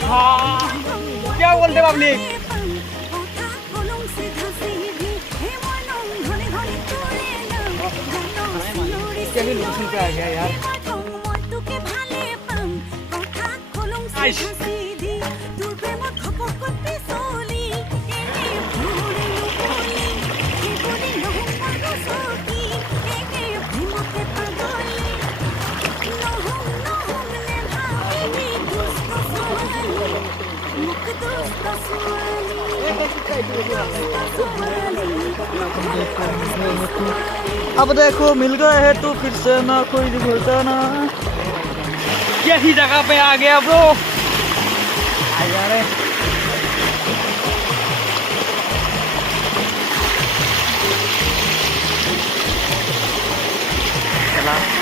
हाँ क्या बोलते पब्लिक क्या ही लोकेशन पे आ गया यार अब देखो मिल गए है तो फिर से ना कोई दिखता ना यही जगह पे आ गया ब्रो आ जा रहे चला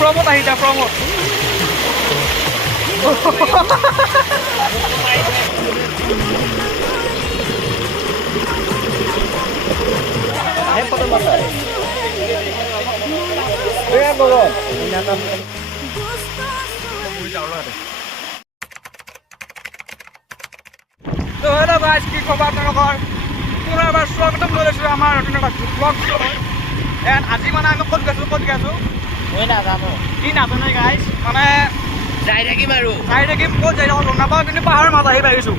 promote ahita promote ayo foto mata ya bobo nyata তো হ্যালো গাইস কি খবর আপনাদের পুরো এবার স্বাগতম জনাইছো আমাৰ নতুন এটা ব্লগ এন্ড আজি মানে আমি ক'ত গৈছো মই নাজানো কি নাজানো গাইস মানে যাই থাকিম ক'ত যাই থাকো নাপাওঁ কিন্তু পাহাৰৰ মাজত আহি পাইছো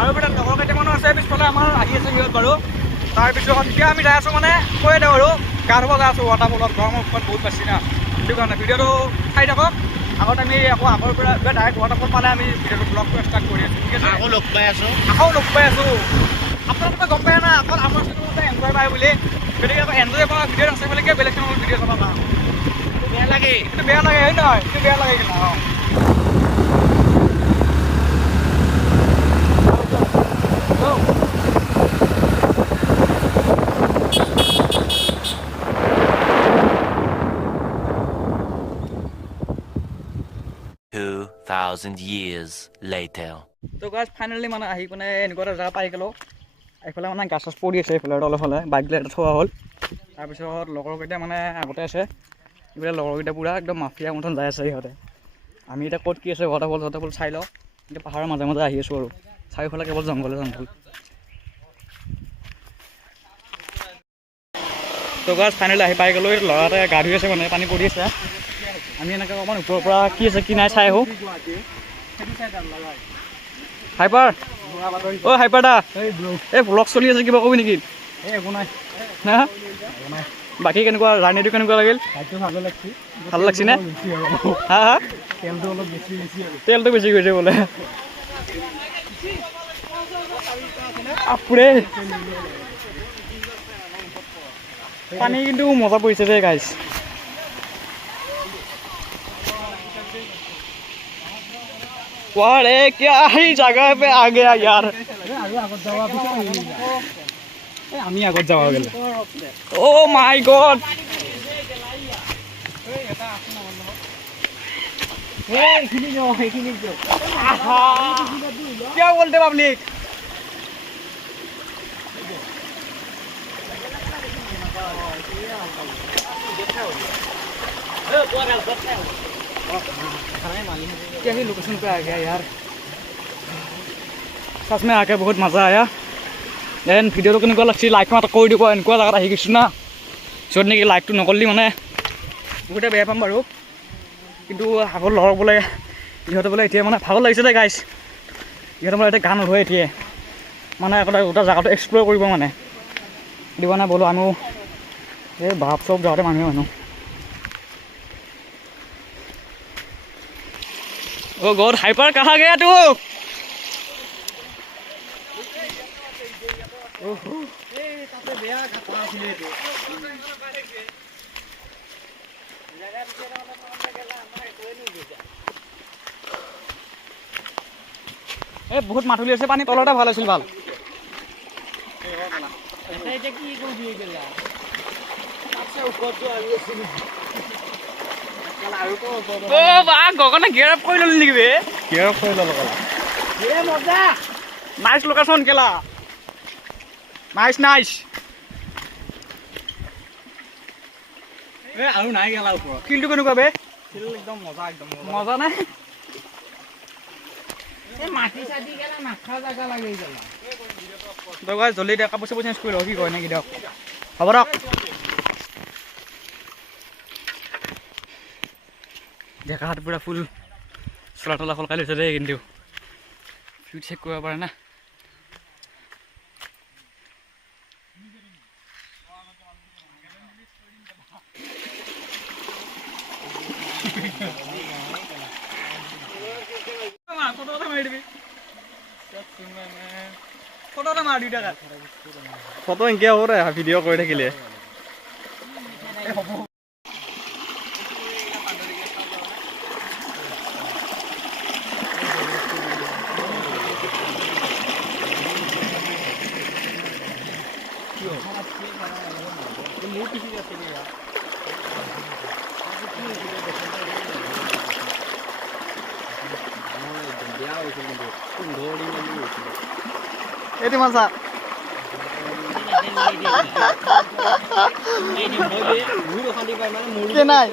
আৰু এটা লগৰ কেইটামানো আছে পিছফালে আমাৰ আহি আছে সিহঁত বাৰু তাৰপিছত এতিয়া আমি যাই আছো মানে কৈ দিওঁ আৰু গা ধুব যাই আছো ৱাটাৰফলত গৰমৰ উৎপাত বহুত বেছি না সেইটো কাৰণে ভিডিঅ'টো চাই থাকক আগত আমি আকৌ আগৰ পৰা ডাইৰেক্ট ৱাটাৰফল পালে আমি ভিডিঅ'টো ব্লগটো ষ্টাৰ্ট কৰি আছো ঠিক আছে আকৌ লগ পাই আছো আপোনালোকে গম পায় না অকল আমাৰ চেনেলতে এনজয় পায় বুলি গতিকে আকৌ এনজয় কৰা ভিডিঅ' আছে বুলি বেলেগ চেনেলত ভিডিঅ' চাব পাওঁ বেয়া লাগে হয় নহয় এইটো বেয়া লাগে কিন্তু 2,000 years later. তো গাইস ফাইনালি মানে আহি কোনে এনেকুৱা এটা জায়গা পাই গ'লো এইফালে মানে গাছ চাছ পৰি আছে এইফালে অলপফালে বাইক এটা থোৱা হ'ল তাৰপিছত লগৰকেইটা মানে আগতে আছে এইফালে লগৰকেইটা পুৰা একদম মাফিয়া মতন যাই আছে সিহঁতে আমি এতিয়া ক'ত কি আছে ৱাটাৰফল চাই লওঁ এতিয়া পাহাৰৰ মাজে মাজে আহি আছোঁ আৰু চাৰিওফালে কেৱল জংঘল তো গাছ ফাইনেলি আহি পাই গ'লো ল'ৰা এটাই গা ধুই আছে মানে পানী পৰি আছে আমি এনেকৈ অকণমান ওপৰৰ পৰা কি আছে কি নাই চাই আহোঁ হাইপাৰ অ' হাইপাৰ দা এই ব্লগ চলি আছে কিবা কবি নেকি হা বাকী কেনেকুৱা জাৰ্ণিটো কেনেকুৱা লাগিল ভাল লাগছি নে হা হা তেলটো বেছি গৈছে বোলে আপুৰে পানী কিন্তু মজা পৰিছে দেই গাইছ अरे क्या ही जगह पे आ गया यार আমি আগত যাওয়া গেল ও মাই গড क्या बोलते पब्लिक क्या ही लोकेशन पे आ गया यार सच में आके बहुत मजा आया देन भिडिओ केनेकुवा लागछि लाइक मात्र কৈ দিব এনেকুৱা জায়গাত আহি গৈছো না য'ত নেকি লাইকটো নকৰলি মানে বহুতে বেয়া পাম বাৰু কিন্তু আগৰ লগৰ বোলে ইহঁতে বোলে এতিয়া মানে ভাগৰ লাগিছে দে গাইছ ইহঁতে বোলে এতিয়া গান নধৰে এতিয়া মানে গোটা জায়গাটো এক্সপ্ল'ৰ কৰিব মানে দিব নাই বোলো আমিও এই বাপ চব যাওঁতে মানুহ ओ गॉड हाइपर कहाँ गया तू ए बहुत माथुली আছে পানি তলটা ভালো ছিল ভাল এটা কি কই দিয়ে গেলা আচ্ছা উপর তো আলি আছিল কালা আৰু তো ও বা গগনে গিয়ার আপ কইল নেকি বে গিয়ার আপ কইল লগলা এ মজা নাইস লোকেশন কেলা নাইস নাইস এ আৰু নাই গেলা উপৰ কিলটো কেনেকুৱা বে কিল একদম মজা না এ মাটি সাদি গেলা মাখা জায়গা লাগি গেলা দগা জলদি দে কাপোৰ চেঞ্জ কৰি ল কি কয় নেকি দিয়ক হ'ব ৰক জেগাত পুৰা ফুল চলাতলা খলকাই লৈছে দেই কিন্তু ফিউট চেক কৰিব পাৰে না ফটো এনেকে হ'ব দে ভিডিঅ' কৰি থাকিলে এটি মাছা কে নাই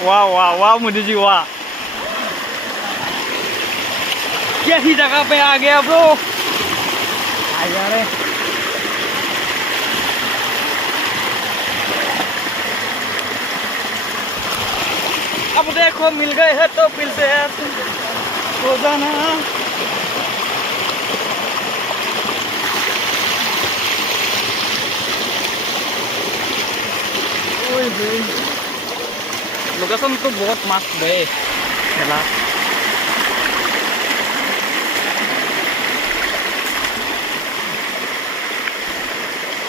वाह वाह वाह मोदी जी वाह कैसी जगह पे आ गया ब्रो आ जा रहे अब देखो मिल गए हैं तो फिर से हो जाना लोकेशन तो बहुत मस्त है खेला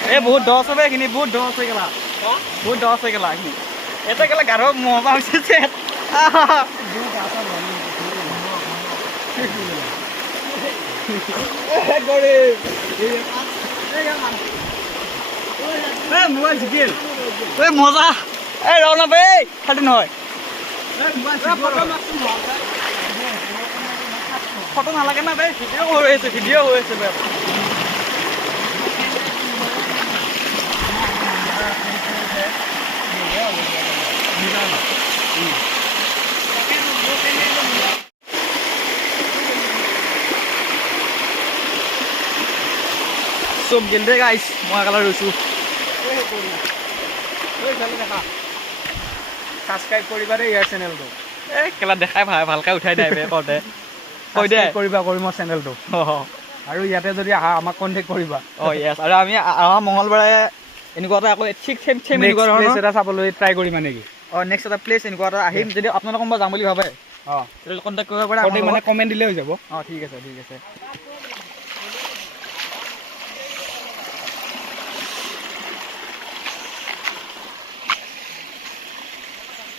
ए बहुत दस है कि बहुत दस है गला बहुत दस है गला এটা গেলে গাঢ় মজা হৈছে মজা এই ৰওনা বে খালি নহয় ফটো নালাগে না বে ভিডিঅ' হৈ আছে বে চব গেল দে গাইছ মই একালা ৰৈছো সাবস্ক্ৰাইব কৰিবাৰে ইয়াৰ চেনেলটো এ কেলা দেখাই ভালকৈ উঠাই দে বে কওঁতে কৈ দে কৰিবা মোৰ চেনেলটো আৰু ইয়াতে যদি আহা আমাক কণ্টেক্ট কৰিবা য়েছ আৰু আমি অহা মঙলবাৰে এনেকুৱা এটা আকৌ ঠিক চেম এনেকুৱা প্লেচ এটা চাবলৈ ট্ৰাই কৰিম নেকি নেক্সট এটা প্লেচ এনেকুৱা এটা আহিম যদি আপোনালোক কোনোবা যাম বুলি ভাবে তেতিয়াহ'লে কণ্টেক্ট কৰিব পাৰে মানে কমেণ্ট দিলে হৈ যাব ঠিক আছে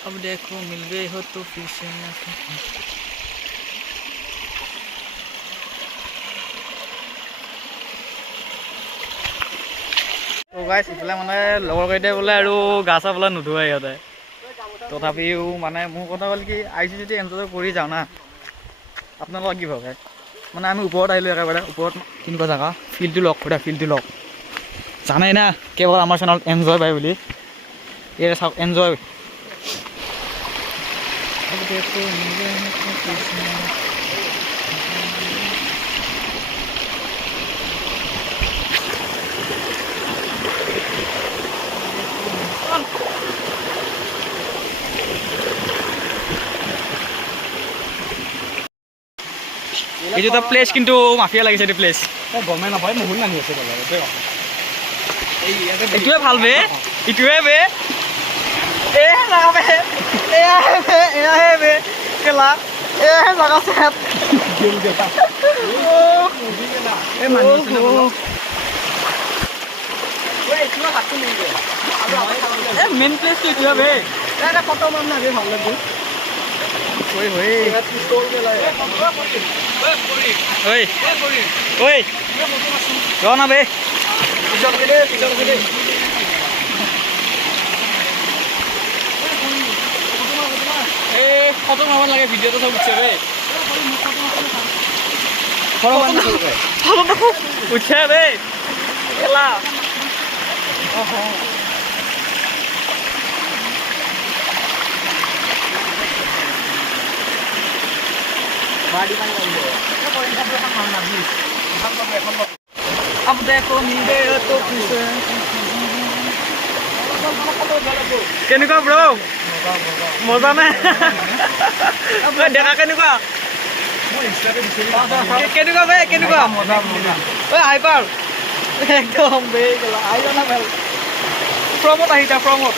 अब देखो मिल गए हो तो फिर से তো গাইছ ইফালে মানে লগৰকেইটাই বোলে আৰু গা চা বোলে নুধুৱাই সিহঁতে তথাপিও মানে মোৰ কথা হ'ল কি আহিছোঁ যদি এনজয় কৰি যাওঁ না আপোনালোকক কি ভাবে মানে আমি ওপৰত আহিলোঁ একেবাৰে ওপৰত কেনেকুৱা জেগা ফিল্ডটো লওক জানাই না কেৱল আমাৰ চেনেলত এনজয় পায় বুলি এই চাওক এনজয় এইটো এটা প্লেচ কিন্তু মাফিয়া লাগিছে এইটো প্লেচ গমে নাপায় বহুত মানুহ আছে এইটোৱে ভাল বে এইটোৱে বে এহে জাগা বে এয়াহে বে কেলা এহে জাগা চেট মেইন প্লেচটো এইটোৱে বে ফটো মান লাগে ভাল লাগবে ঐ ঐ ৰ না বে এই ফটো মাৰিব লাগে ভিডিঅ'টো চব উঠছে বে উঠছে বে কেলা अब देखो मेरे तो কেনেকুৱা ব্ৰ মজা নে দেখা কেনেকুৱা কেনেকুৱা বে কেনেকুৱা ঐ হাইপাৰ একদম বে আহিব না ভাল প্ৰমোট আহিছা প্ৰমোট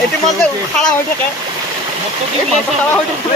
এইটো মাজে খাৰা হৈ থাকে খাৰা হৈ থাকে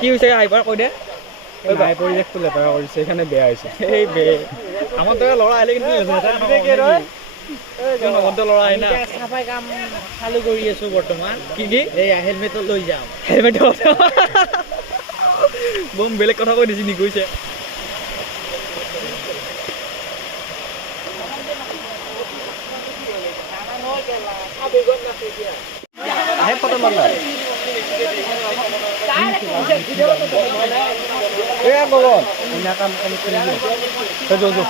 কি হৈছে আহিবাৰ কৈ দে নাই পৰিৱেশটো লেতেৰা কৰিছে সেইকাৰণে বেয়া হৈছে এই বে আমাৰ দৰে ল'ৰা আহিলে কিন্তু ল'ৰা আহি না চাফাই কাম চালু কৰি আছো বৰ্তমান কি কি এয়া হেলমেটত লৈ যাওঁ হেলমেট বম বেলেগ কথা কৈ দিছি নিকৈছে আহে ফটো মাৰিলা এয়া বগন এনা কাম কৰি যো যো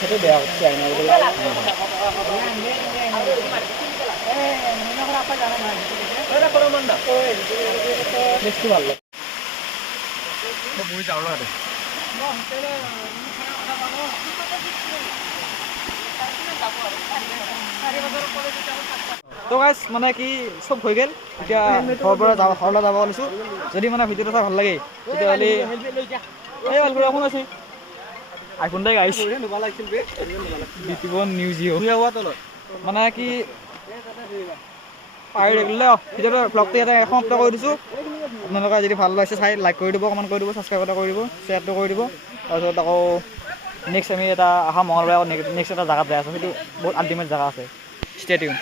সেইটো বেয়া হচ্ছে আইনা বেশি ভালো লাগে বই যাও রে তো গাইছ মানে কি চব হৈ গ'ল এতিয়া ঘৰৰ পৰা ঘৰলৈ যাব ওলাইছোঁ যদি মানে ভিডিঅ'টো চাই ভাল লাগে তেতিয়াহ'লে এই ভাল কৰি ফোন আছে আইফোন দে গাইছ বিটিব নিউজ মানে কি পাহৰি থাকিলে ভিডিঅ'টো ব্লগটো ইয়াতে সমাপ্ত কৰি দিছোঁ আপোনালোকে যদি ভাল লাগিছে চাই লাইক কৰি দিব কমেণ্ট কৰি দিব ছাবস্ক্ৰাইব এটা কৰি দিব শ্বেয়াৰটো কৰি দিব তাৰপিছত আকৌ নেক্সট আমি এটা অহা মঙলবাৰে নেক্সট এটা জেগাত যাই আছোঁ সেইটো বহুত আল্টিমেট জেগা আছে ষ্টে টিউন